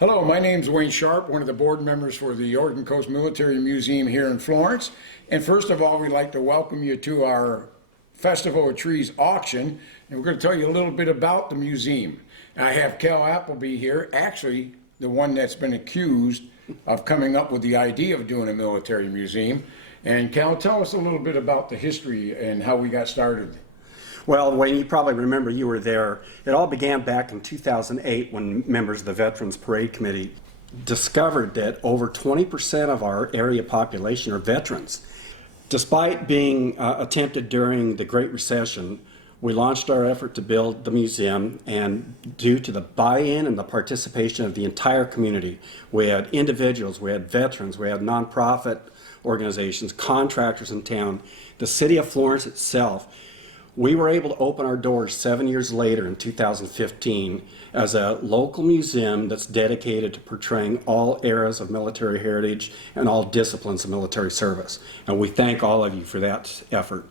Hello, my name is Wayne Sharp, one of the board members for the Oregon Coast Military Museum here in Florence. And first of all, we'd like to welcome you to our Festival of Trees auction. And we're going to tell you a little bit about the museum. I have Cal Appleby here, actually the one that's been accused of coming up with the idea of doing a military museum. And Cal, tell us a little bit about the history and how we got started. Well, Wayne, you probably remember you were there. It all began back in 2008 when members of the Veterans Parade Committee discovered that over 20% of our area population are veterans. Despite being attempted during the Great Recession, we launched our effort to build the museum, and due to the buy-in and the participation of the entire community, we had individuals, we had veterans, we had nonprofit organizations, contractors in town, the city of Florence itself. We were able to open our doors 7 years later in 2015 as a local museum that's dedicated to portraying all eras of military heritage and all disciplines of military service. And we thank all of you for that effort.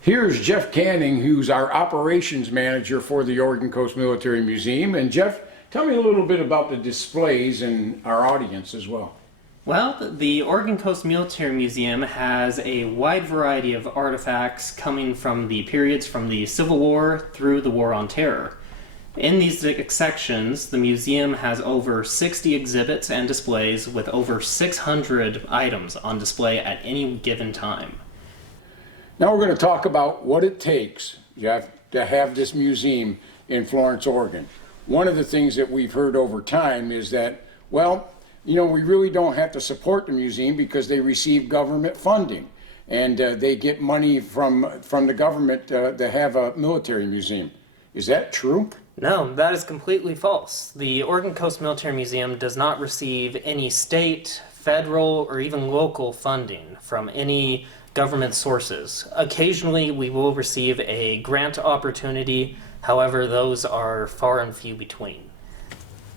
Here's Jeff Canning, who's our operations manager for the Oregon Coast Military Museum. And Jeff, tell me a little bit about the displays and our audience as well. Well, the Oregon Coast Military Museum has a wide variety of artifacts coming from the periods from the Civil War through the War on Terror. In these sections, the museum has over 60 exhibits and displays with over 600 items on display at any given time. Now we're going to talk about what it takes, Jeff, to have this museum in Florence, Oregon. One of the things that we've heard over time is that, well, you know, we really don't have to support the museum because they receive government funding, and they get money from the government to have a military museum. Is that true? No, that is completely false. The Oregon Coast Military Museum does not receive any state, federal, or even local funding from any government sources. Occasionally, we will receive a grant opportunity. However, those are far and few between.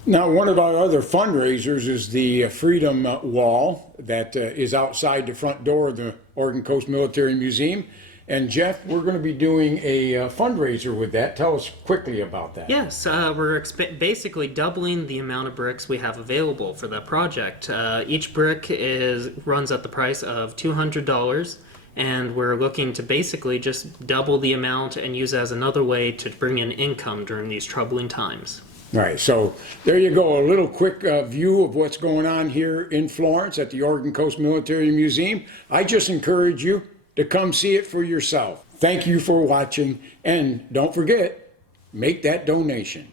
Now, one of our other fundraisers is the Freedom Wall that is outside the front door of the Oregon Coast Military Museum. And Jeff, we're going to be doing a fundraiser with that. Tell us quickly about that. Yes, we're basically doubling the amount of bricks we have available for that project. Each brick runs at the price of $200, and we're looking to basically just double the amount and use it as another way to bring in income during these troubling times. All right, so there you go, a little quick view of what's going on here in Florence at the Oregon Coast Military Museum. I just encourage you to come see it for yourself. Thank you for watching, and don't forget, make that donation.